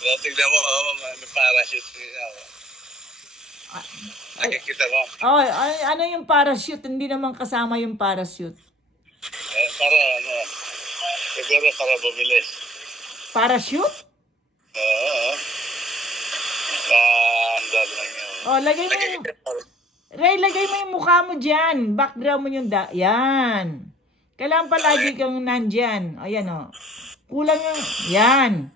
Tignan mo, may parachute niya. Nakikita mo. Oh, ano yung parachute? Hindi naman kasama yung parachute. Para ano, siguro para bumilis. Parachute? Oo. Paandar lang yun. Oh, lagay mo yung... Ray, lagay mo yung mukha mo dyan. Background mo yung yan. Kailangan palagi kang nandyan. Ayan, oh. Kulang yung... Yan.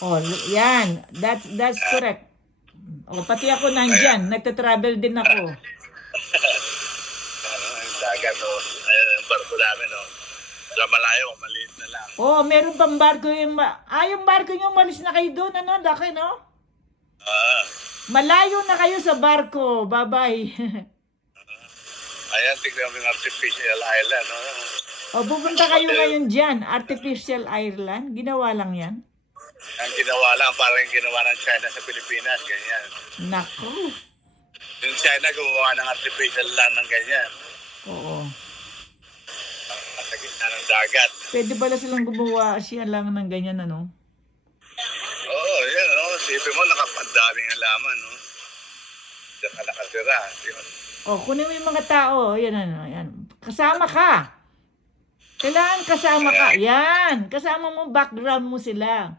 Oh, yan. That's correct. Oh, pati ako nandyan. Nagta-travel din ako. Yung dagat, ayan ang barko namin, Sa malayo, maliit na lang. Oh, meron pang barko yung... yung barko nyo, malis na kayo doon. Ano, laki, no? Malayo na kayo sa barko. Bye-bye. Ayan, tignan mo yung artificial island, O, pupunta kayo ngayon dyan. Artificial Island. Ginawa lang yan. Ang ginawa lang, parang ginawa ng China sa Pilipinas, ganyan. Naku. Yung China gumawa ng artificial land ng ganyan. Oo. At sa gitna ng dagat. Pwede pala silang gumawa siya lang ng ganyan, ano? Oo, yan, Sipin mo, nakapandaming alaman, Diyan ka nakatira. O, kunin mo yung mga tao. Yan, ano, yan. Kasama ka. Kailangan kasama ka. Yan. Kasama mo, background mo sila.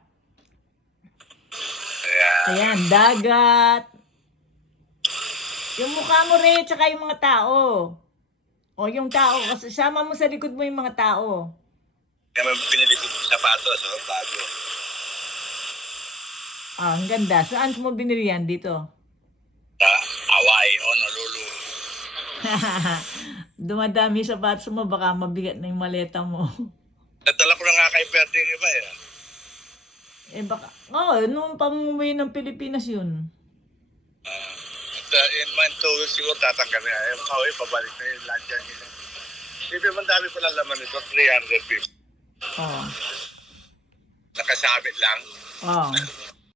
Ayan, dagat. Yung mukha mo rin, tsaka yung mga tao. O, yung tao. Kasama mo sa likod mo yung mga tao. Kaya may binili ko yung sapatos, bago. Ang ganda. Saan mo binili yan dito? Sa Hawaii, Honolulu. Dumadami sa sapatos mo, baka mabigat na yung maleta mo. Natala ko na nga kay Perte yung iba, Baka, nung pang-uwi ng Pilipinas yun. In man to, siguro tatanggalin na. Yung kauwi, pabalik na yung lahat yan. Sipin mo, dami pala laman nito, 350. Oo. Nakasabit lang. Oo.